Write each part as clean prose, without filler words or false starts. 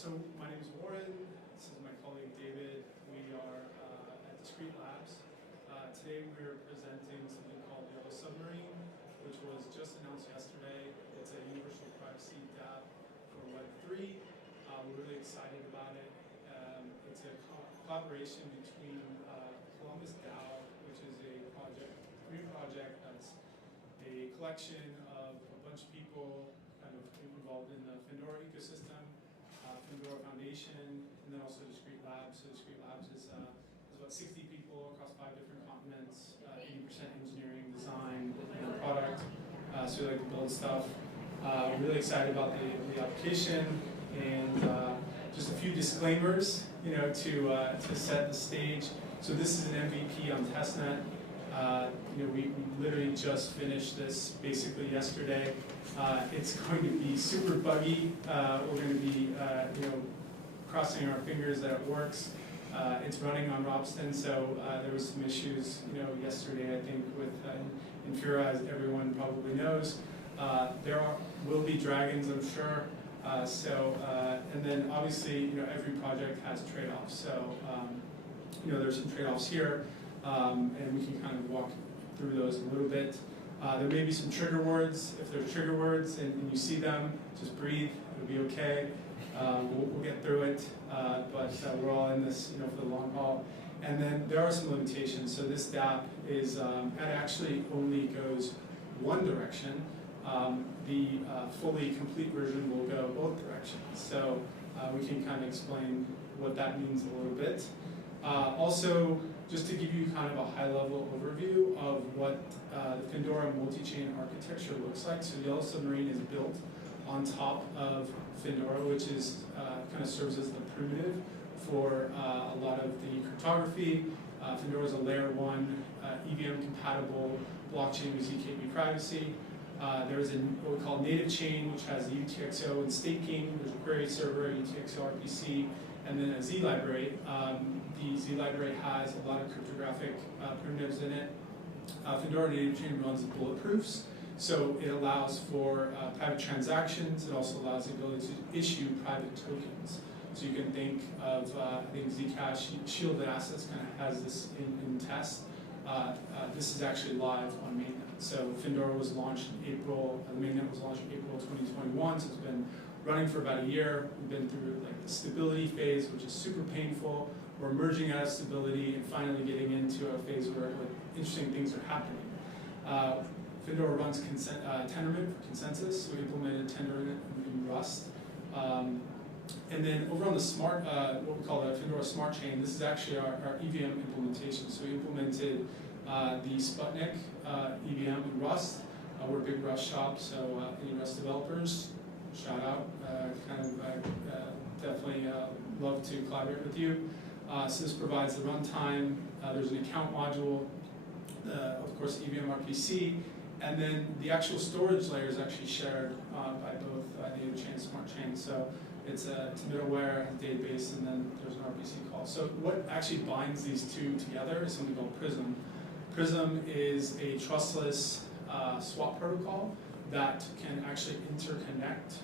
So my name is Warren, this is my colleague David. We are at Discrete Labs. Today we're presenting something called Yellow Submarine, which was just announced yesterday. It's a universal privacy Dapp for Web3. We're really excited about it. It's a collaboration between Columbus DAO, which is a green project that's a collection of a bunch of people kind of involved in the Findora ecosystem, Findora Foundation, and then also Discrete Labs. So Discrete Labs is about 60 people across 5 different continents, 80% engineering, design, and product. So we like to build stuff. Really excited about the application, and just a few disclaimers, to set the stage. So this is an MVP on testnet. We literally just finished this basically yesterday. It's going to be super buggy. We're going to be, crossing our fingers that it works. It's running on Robston, so there was some issues, yesterday, I think, with Findora, as everyone probably knows. There will be dragons, I'm sure. And then obviously, every project has trade-offs. So, there's some trade-offs here. And we can kind of walk through those a little bit. There may be some trigger words. If there's trigger words and you see them, just breathe. It'll be okay. We'll get through it. But we're all in this, for the long haul. And then there are some limitations. So this Dapp is it actually only goes one direction. The fully complete version will go both directions. So we can kind of explain what that means a little bit. Also, just to give you kind of a high-level overview of what the Findora multi-chain architecture looks like. So Yellow Submarine is built on top of Findora, which is kind of serves as the primitive for a lot of the cryptography. Findora is a layer 1 EVM-compatible blockchain with ZKB privacy. There is what we call native chain, which has UTXO and staking. There's a query server, UTXO RPC, and then a Z library. The Z library has a lot of cryptographic primitives in it. Findora native chain runs bulletproofs, so it allows for private transactions. It also allows the ability to issue private tokens. So you can think of, I think Zcash, Shielded Assets kind of has this in test. This is actually live on mainnet. So Findora was launched in April, the mainnet was launched in April 2021, so it's been running for about a year. We've been through the stability phase, which is super painful. We're emerging out of stability and finally getting into a phase where interesting things are happening. Findora runs Tendermint for consensus, so we implemented Tendermint in Rust. And then over on the smart, what we call the Findora Smart Chain, this is actually our EVM implementation. So we implemented the Sputnik EVM in Rust. We're a big Rust shop, so any Rust developers, shout out. Definitely love to collaborate with you. So this provides the runtime. There's an account module, of course, EVM RPC, and then the actual storage layer is actually shared by both native chain and smart chain. So it's a middleware, a database, and then there's an RPC call. So what actually binds these two together is something called Prism. Prism is a trustless swap protocol that can actually interconnect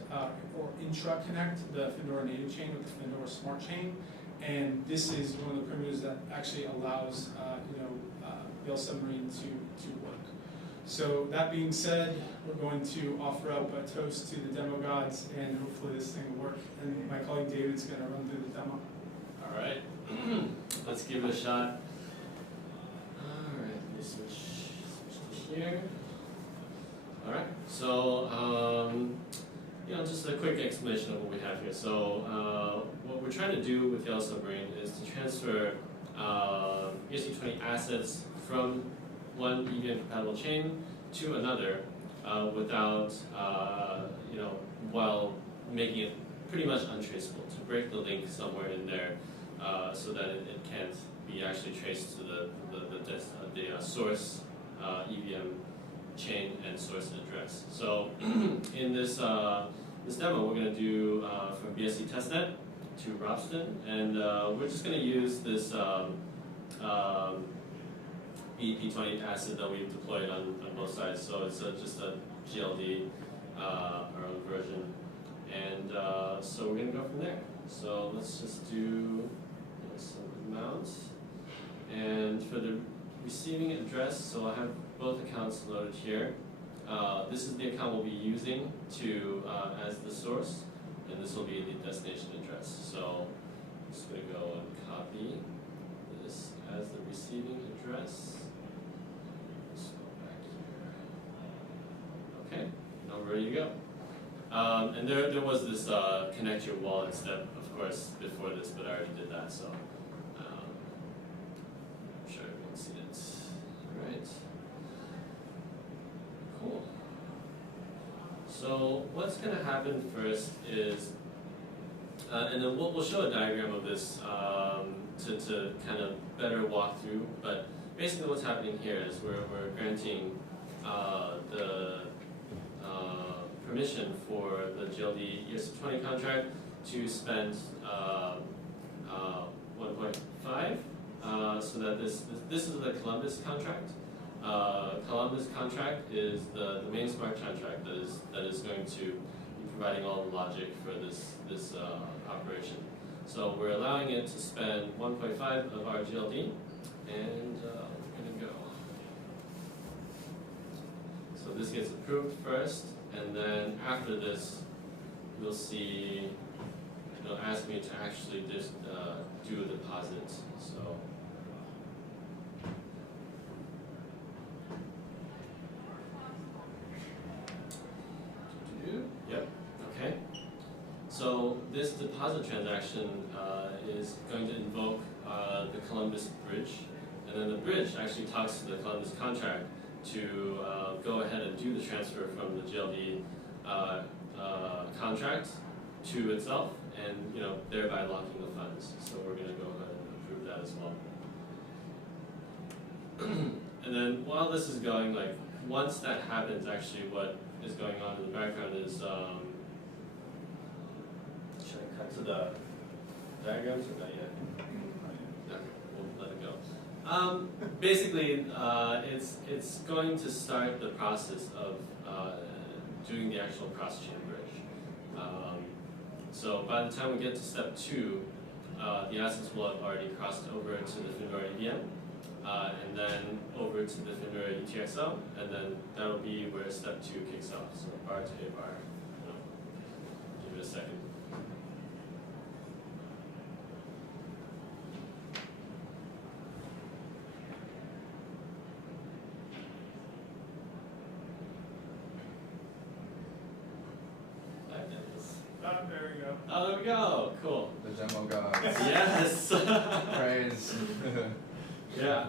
or intra-connect the Findora native chain with the Findora smart chain. And this is one of the primitives that actually allows Yellow Submarine to work. So that being said, we're going to offer up a toast to the demo gods, and hopefully this thing will work. And my colleague David's going to run through the demo. All right, let's give it a shot. All right, let me switch to here. All right, so just a quick explanation of what we have here. So what we're trying to do with Yellow Submarine is to transfer ERC20 assets from one EVM-compatible chain to another without, while making it pretty much untraceable, to break the link somewhere in there so that it can't be actually traced to the source EVM chain and source address. So in this demo, we're going to do from BSC testnet to Robston, and we're just going to use this EP20 asset that we've deployed on both sides. So it's just a GLD, our own version, and so we're going to go from there. So let's just do some amount. And for the receiving address, so I have both accounts loaded here. This is the account we'll be using to as the source, and this will be the destination address. So I'm just going to go and copy this as the receiving address. Let's go back here. Okay, now we're ready to go. And there was this connect your wallet step, of course, before this, but I already did that, so I'm sure everyone's seen it. All right. Cool. So what's going to happen first is, and then we'll show a diagram of this to kind of better walk through, but basically what's happening here is we're granting the permission for the GLD ES20 contract to spend 1.5, so that this is the Columbus contract. Columbus contract is the main smart contract that is going to be providing all the logic for this operation. So we're allowing it to spend 1.5 of our GLD, and we're going to go. So this gets approved first, and then after this, you'll see it'll ask me to actually just do a deposit. So. Yep, okay. So this deposit transaction is going to invoke the Columbus bridge, and then the bridge actually talks to the Columbus contract to go ahead and do the transfer from the GLD contract to itself, and thereby locking the funds. So we're going to go ahead and approve that as well. And then while this is going, like once that happens, actually what is going on in the background is, should I cut to the diagrams or not yet? No, we'll let it go. Basically, it's going to start the process of doing the actual cross-chain bridge. So by the time we get to step 2, the assets will have already crossed over to the Findora EVM. And then over to the Findora UTXO, and then that'll be where step 2 kicks off. So bar to a bar. Give it a second. There we go. Oh, there we go. Cool. The demo gods. Yes. Praise. Yeah.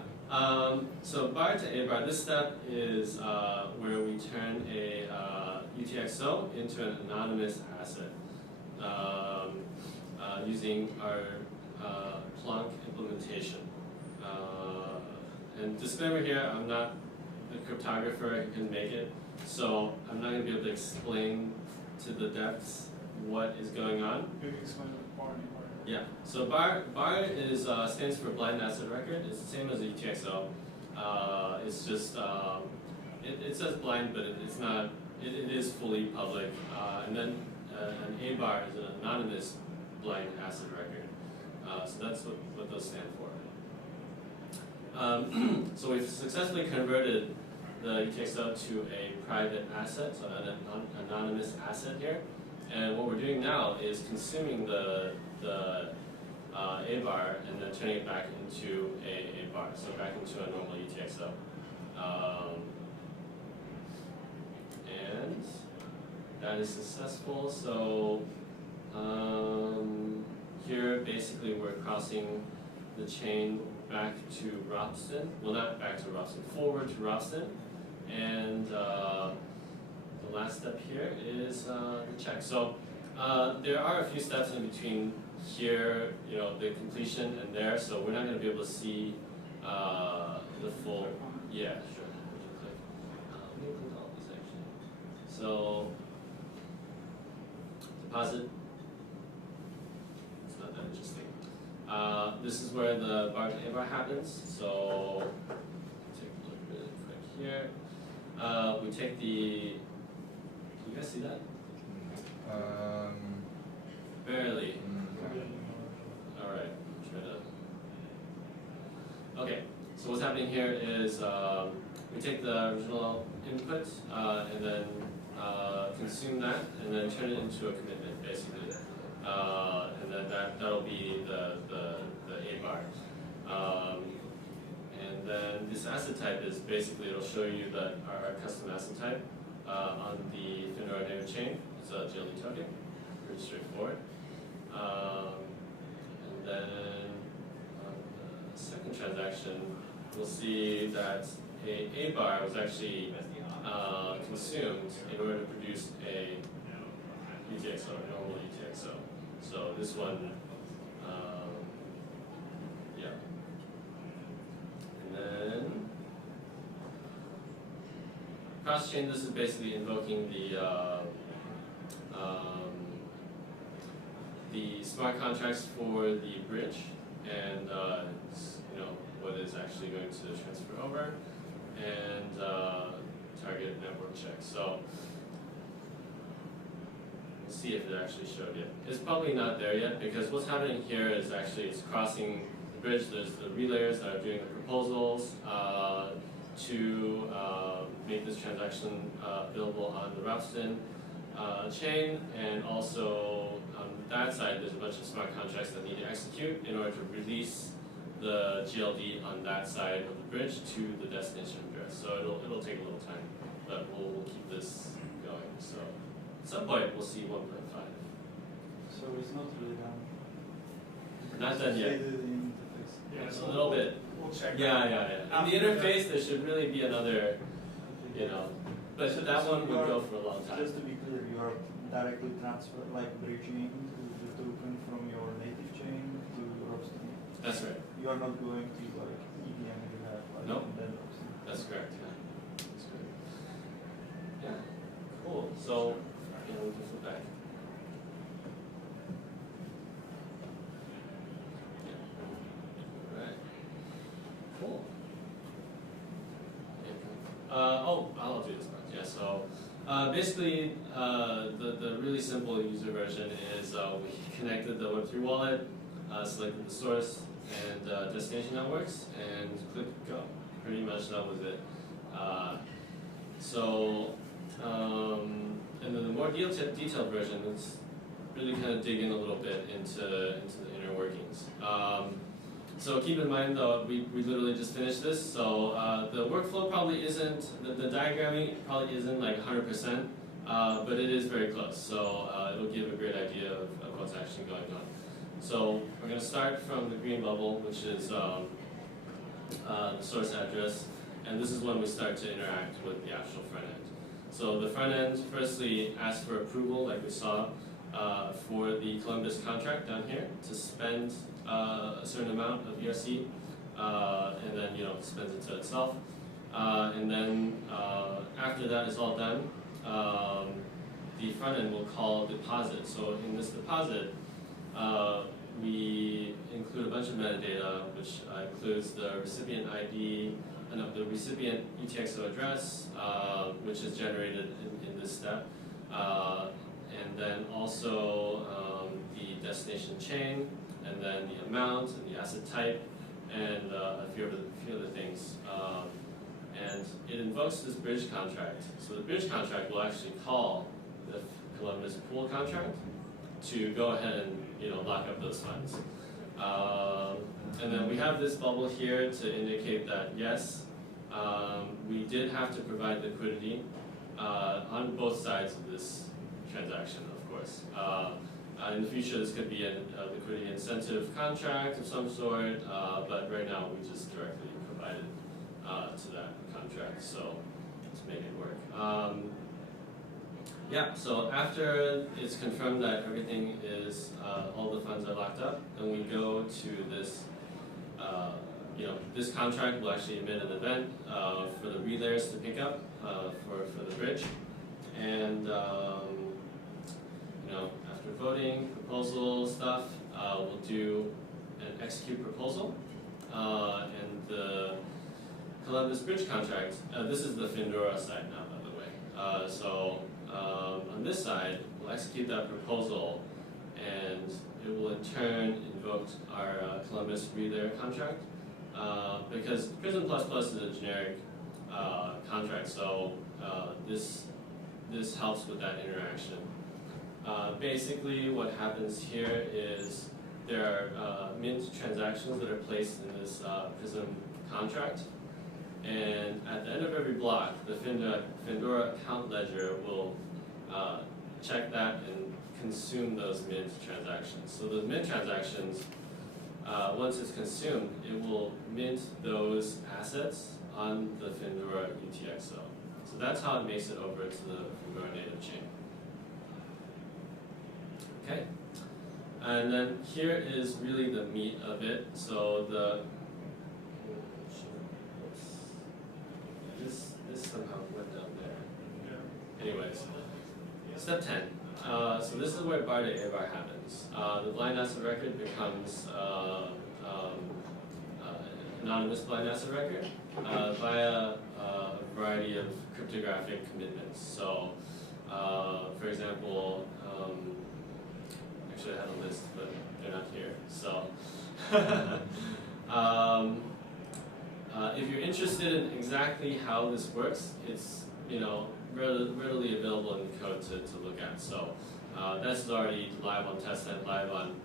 So bar to a bar, this step is where we turn a UTXO into an anonymous asset using our Plonk implementation. And disclaimer here, I'm not the cryptographer who can make it, so I'm not going to be able to explain to the depths what is going on. Maybe explain what bar and bar. Yeah, so bar is stands for blind asset record. It's the same as a UTXO. It's just it says blind, but it's not. It is fully public. And then an A bar is an anonymous blind asset record. So that's what those stand for. So we've successfully converted the UTXO to a private asset, so an anonymous asset here. And what we're doing now is consuming the A bar and then turning it back into a bar, so back into a normal UTXO. And that is successful. So here basically we're crossing the chain back to Robston. Well, not back to Robston, forward to Robston. And the last step here is the check. So there are a few steps in between here, the completion and there, so we're not going to be able to see the full. Yeah, sure. Let me click all these actually. So deposit. It's not that interesting. This is where the bar to A bar happens. So take a look really quick here. We take the. Can you guys see that? Barely. happening here is we take the original input and then consume that and then turn it into a commitment, basically. And then that'll be the A bar. And then this asset type is basically, it'll show you that our custom asset type on the Findora native chain. It's a GLD token, pretty straightforward. And then on the second transaction, we'll see that a bar was actually consumed in order to produce a UTXO, a normal UTXO. So this one, yeah. And then cross-chain, this is basically invoking the smart contracts for the bridge and what is actually going to transfer over and target network check. So we'll see if it actually showed yet. It's probably not there yet because what's happening here is actually it's crossing the bridge. There's the relayers that are doing the proposals to make this transaction available on the Rapston chain, and also on that side there's a bunch of smart contracts that need to execute in order to release the GLD on that side of the bridge to the destination address. So it'll take a little time, but we'll keep this going. So at some point we'll see 1.5. So it's not really done. Not done yet. Yeah, It's so a little bit. We'll check. Yeah. In the interface there should really be another, but So that one you would are- go for a long time. Just to be clear, you are directly transfer, like bridging the token from your native chain to Robston. That's right. You are not going to like EVM you have like Nope. in that Robston. That's correct. Yeah. That's correct. Yeah. Cool. So we can flip back. Yeah. Alright. Cool. I'll do this part. Yeah. So basically, the really simple user version is we connected the Web3 wallet, selected the source and destination networks, and click go. Pretty much that was it. And then the more detailed version, let's really kind of dig in a little bit into the inner workings. So keep in mind though, we literally just finished this, so the workflow probably isn't, the diagramming probably isn't like 100%, but it is very close, so it'll give a great idea of what's actually going on. So we're going to start from the green bubble, which is the source address, and this is when we start to interact with the actual front end. So the front end firstly asks for approval, like we saw, for the Columbus contract down here to spend a certain amount of ERC, and then spends it to itself. And then after that is all done, the front end will call deposit. So in this deposit, we include a bunch of metadata, which includes the recipient ID, the recipient UTXO address, which is generated in this step, and then also the destination chain, and then the amount and the asset type, and a few other things. And it invokes this bridge contract. So the bridge contract will actually call the Columbus pool contract to go ahead and lock up those funds. And then we have this bubble here to indicate that yes, we did have to provide liquidity on both sides of this transaction, of course. In the future, this could be a liquidity incentive contract of some sort, but right now we just directly provided to that contract, so let's make it work. Yeah, so after it's confirmed that everything is, all the funds are locked up, then we go to this, this contract will actually emit an event for the relayers to pick up for the bridge. And, after voting, proposal stuff, we'll do an execute proposal. And the Columbus Bridge contract, this is the Findora side now, by the way. So on this side, we'll execute that proposal, and it will in turn invoke our Columbus relayer contract because Prism++ is a generic contract, so this helps with that interaction. Basically, what happens here is there are mint transactions that are placed in this Prism contract, and at the end of every block, the Findora account ledger will check that and consume those mint transactions. So the mint transactions, once it's consumed, it will mint those assets on the Findora UTXO. So that's how it makes it over to the Findora native chain. Okay, and then here is really the meat of it. So this somehow went down there. Anyways, step 10. So this is where bar to A bar happens. The blind asset record becomes anonymous blind asset record via a variety of cryptographic commitments. So, for example, actually I have a list, but they're not here. So, if you're interested in exactly how this works, it's readily available in code to look at. So that's already live on testnet, live on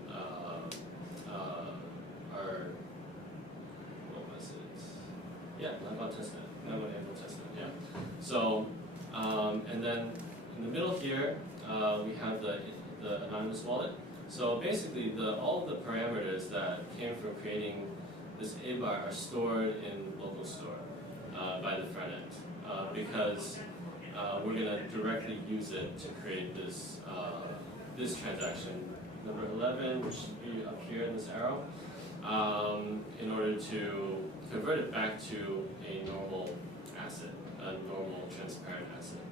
our, what was it? Yeah, live on testnet, live on April testnet, yeah. So, and then in the middle here, we have the anonymous wallet. So basically, all of the parameters that came from creating this A bar are stored in local store by the front end because we're going to directly use it to create this this transaction number 11, which should be up here in this arrow, in order to convert it back to a normal asset, a normal transparent asset.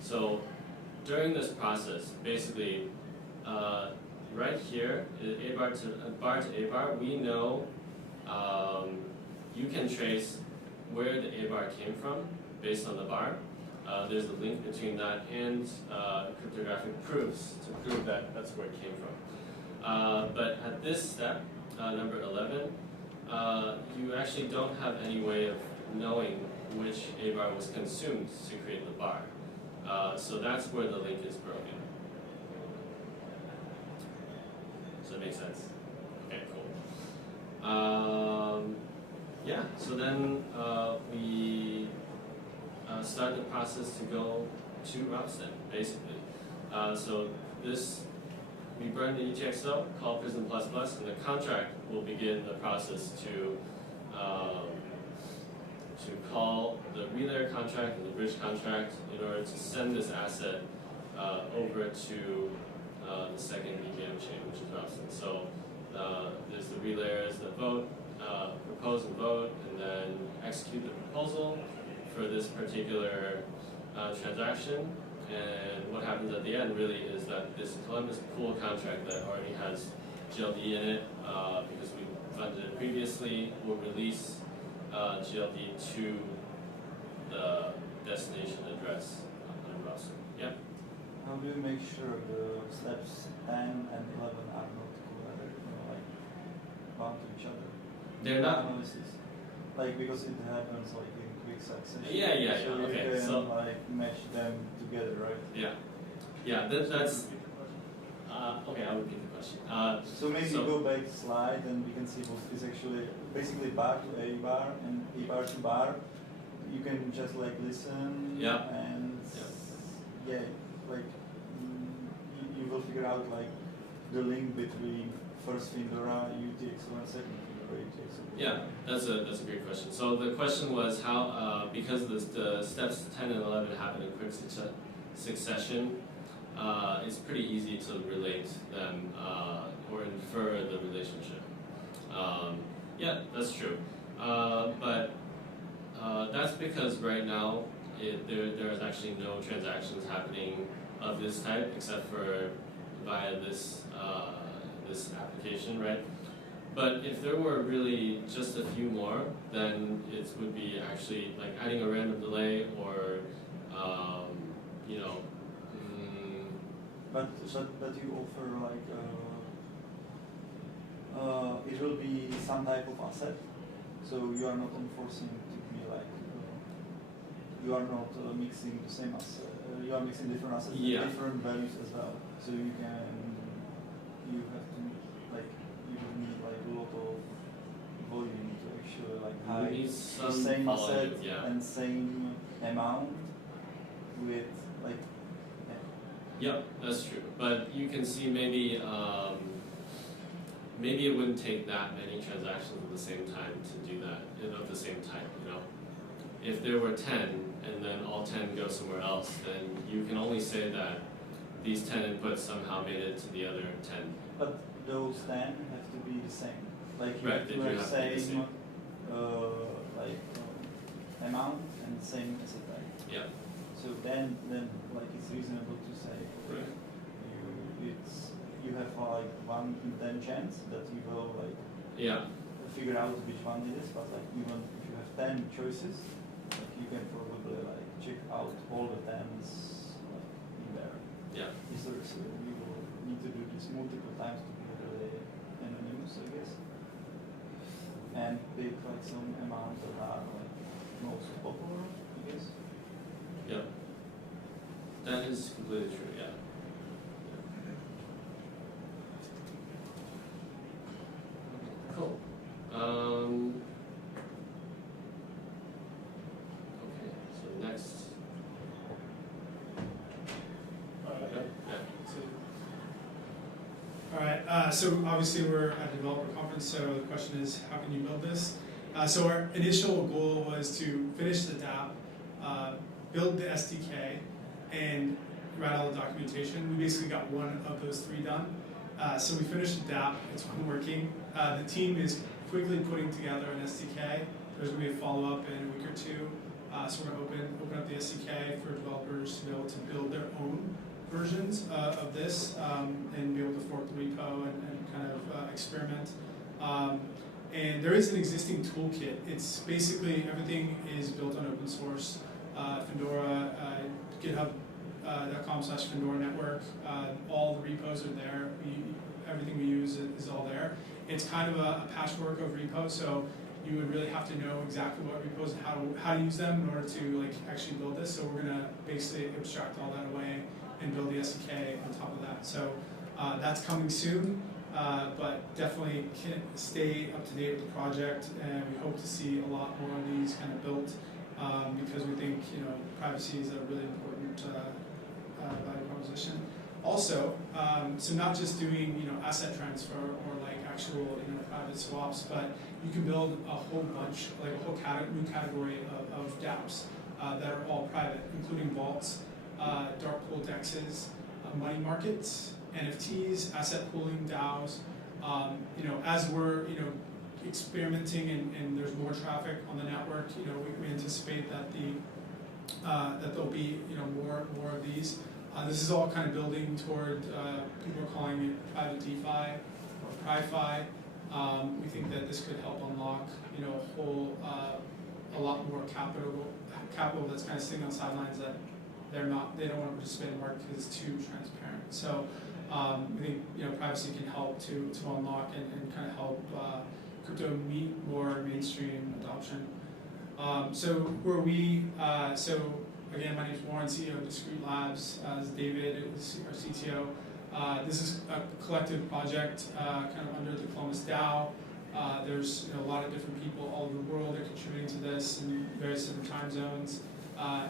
So during this process, basically, right here, bar to A bar, we know you can trace where the A bar came from based on the bar. There's a link between that and cryptographic proofs to prove that that's where it came from. But at this step, number 11, you actually don't have any way of knowing which A bar was consumed to create the bar. So that's where the link is broken. Does that make sense? Okay, cool. Yeah, so then we start the process to go to Amsterdam, basically. So we burn the UTXO, call Prism++, and the contract will begin the process to call the relayer contract and the bridge contract in order to send this asset over to the second EVM chain, which is Amsterdam. So there's the relayers that vote, propose and vote, and then execute the proposal for this particular transaction. And what happens at the end really is that this Columbus pool contract that already has GLD in it, because we funded it previously, will release GLD to the destination address on the browser. Yep. How do you make sure the steps 10 and 11 are not together, bound to each other? They're not. Analysis. Because it happens in quick succession. Yeah. So you Okay. can match them together, right? Yeah. That's. Okay, I'll repeat the question. So maybe go back slide and we can see what is actually basically bar to A bar and A bar to bar. You can just listen and you will figure out the link between first Findora UTXO and second Findora UTXO. Yeah, that's a great question. So the question was how because the steps 10 and 11 happen in quick succession. It's pretty easy to relate them or infer the relationship. Yeah, that's true. But that's because right now there is actually no transactions happening of this type except for via this this application, right? But if there were really just a few more, then it would be actually adding a random delay or But you offer it will be some type of asset. So you are not enforcing to be like, you are not mixing the same asset. You are mixing different assets with different values as well. So you have to like, you will need like a lot of volume to actually like hide the same asset and same amount with like. Yep, that's true. But you can see maybe maybe it wouldn't take that many transactions at the same time to do that of the same type. You know, if there were 10 and then all 10 go somewhere else, then you can only say that these 10 inputs somehow made it to the other 10. But those 10 have to be the same. Like you right, have to have same amount and same asset value. Yeah. So then like it's reasonable to say you have like 1 in 10 chance that you will like figure out which one it is, but like even if you have 10 choices, like you can probably like check out all the 10s like in there. Yeah. So you will need to do this multiple times to be really anonymous, I guess. And pick like some amount that are like most popular, I guess. Yeah. That is completely true, yeah. Cool. Okay, so next. Alright, so obviously we're at a developer conference, so the question is, how can you build this? So our initial goal was to finish the Dapp, build the SDK, and write all the documentation. We basically got one of those 3 done. So we finished the Dapp, it's been working. The team is quickly putting together an SDK. There's going to be a follow-up in a week or 2. So we're going to open up the SDK for developers to be able to build their own versions of this and be able to fork the repo and kind of experiment. And there is an existing toolkit. It's basically everything is built on open source. Findora, GitHub.com/Findora network. All the repos are there. Everything we use is all there. It's kind of a patchwork of repos, so you would really have to know exactly what repos and how to use them in order to like actually build this. So we're gonna basically abstract all that away and build the SDK on top of that. So that's coming soon, but definitely stay up to date with the project, and we hope to see a lot more of these kind of built because we think privacy is a really important value proposition. Also, so not just doing asset transfer or like actual private swaps, but you can build a whole bunch, like a whole new category of Dapps that are all private, including vaults, dark pool dexes, money markets, NFTs, asset pooling, DAOs. As we're experimenting and there's more traffic on the network, we anticipate that that there'll be more of these. This is all kind of building toward people are calling it private DeFi or PriFi. We think that this could help unlock a lot more capital that's kind of sitting on the sidelines that they don't want to participate in the market because it's too transparent. So we think privacy can help to unlock and kind of help crypto meet more mainstream adoption. So who are we? So again, my name is Warren, CEO of Discrete Labs. David is our CTO. This is a collective project kind of under the Columbus DAO. There's a lot of different people all over the world that are contributing to this in various different time zones.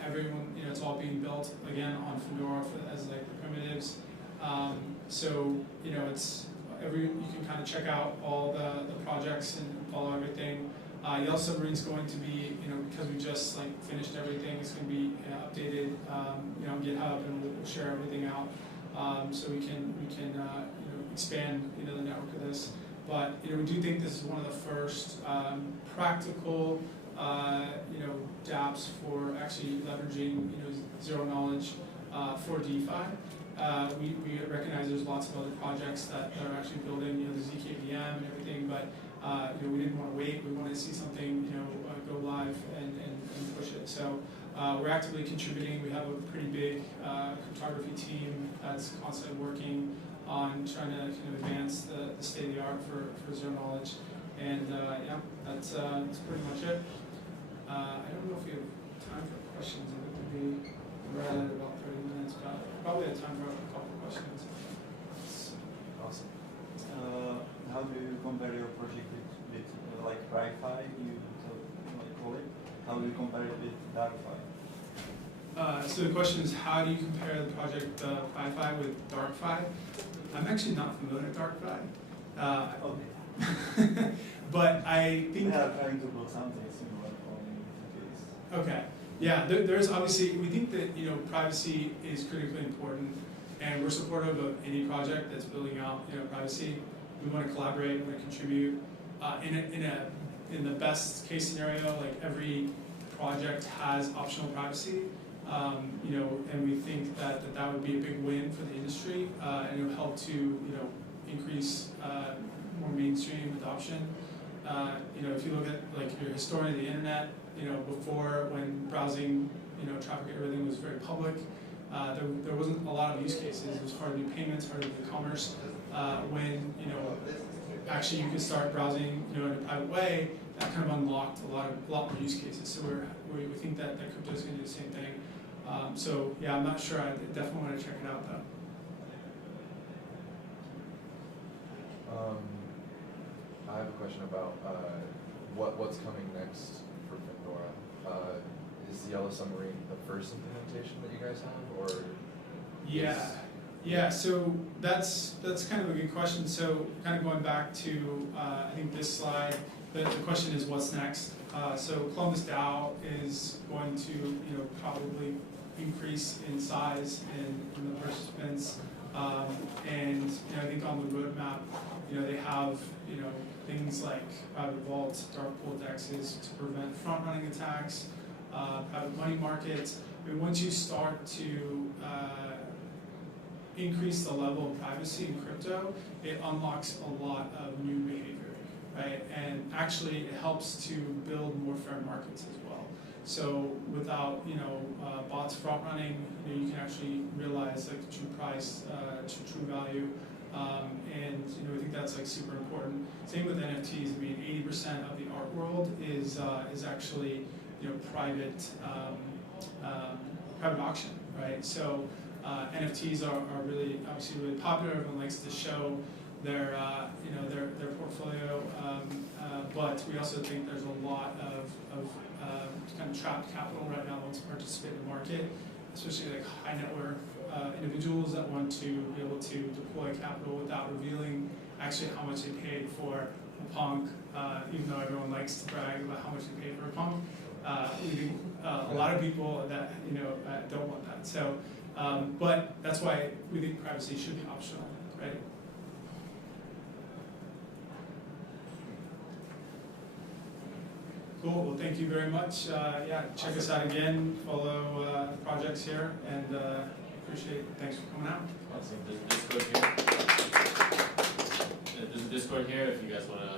Everyone, it's all being built again on Findora as like the primitives. So it's you can kind of check out all the projects and follow everything. Yellow Submarine's going to be, because we just like finished everything, it's going to be updated, on GitHub, and we'll share everything out, so we can expand, the network of this. But we do think this is one of the first practical, dApps for actually leveraging, zero knowledge for DeFi. We recognize there's lots of other projects that are actually building, the zkVM and everything, but we didn't want to wait. We wanted to see something, go live and push it. So we're actively contributing. We have a pretty big cryptography team that's constantly working on trying to kind of advance the state of the art for zero knowledge. And yeah, that's pretty much it. I don't know if we have time for questions. I think we're at about 30 minutes, but probably have time for a couple of questions. Awesome. How do you compare your project with like Wi-Fi? You call it. How do you compare it with DarkFi? So the question is, how do you compare the project Wi-Fi with DarkFi? I'm actually not familiar with DarkFi. Okay. But I think they are trying to build something similar on the case. Okay. Yeah, there's obviously, we think that privacy is critically important, and we're supportive of any project that's building out privacy. We want to collaborate, we want to contribute. In the best case scenario, like every project has optional privacy, and we think that would be a big win for the industry, and it will help to increase more mainstream adoption. If you look at like your historian of the internet, before when browsing, traffic, everything was very public. There wasn't a lot of use cases. It was hard to do payments, hard to do commerce. When actually you could start browsing, in a private way, that kind of unlocked a lot more use cases. So we think that crypto is going to do the same thing. So yeah, I'm not sure. I definitely want to check it out though. I have a question about what's coming next for Findora. Is Yellow Submarine the first implementation that you guys have, or? Yeah. So that's kind of a good question. So kind of going back to I think this slide, the question is what's next. So Columbus DAO is going to probably increase in size in the participants, and I think on the roadmap, they have things like private vaults, dark pool dexes to prevent front-running attacks, private money markets. I mean, once you start to increase the level of privacy in crypto, it unlocks a lot of new behavior, right? And actually, it helps to build more fair markets as well. So without bots front running, you can actually realize like the true price, true value, and we think that's like super important. Same with NFTs. I mean, 80% of the art world is actually private auction, right? So NFTs are really obviously really popular. Everyone likes to show their their portfolio, but we also think there's a lot of kind of trapped capital right now that wants to participate in the market, especially like high net worth individuals that want to be able to deploy capital without revealing actually how much they paid for a punk, even though everyone likes to brag about how much they paid for a punk. A lot of people that don't want that. So, but that's why we think privacy should be optional, right? Cool. Well, thank you very much. Yeah, check us out again. Follow the projects here, and appreciate it. Thanks for coming out. Awesome. There's a Discord here. There's a Discord here if you guys want to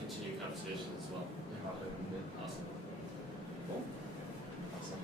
continue conversations as well. Yeah. Awesome. Cool. Awesome.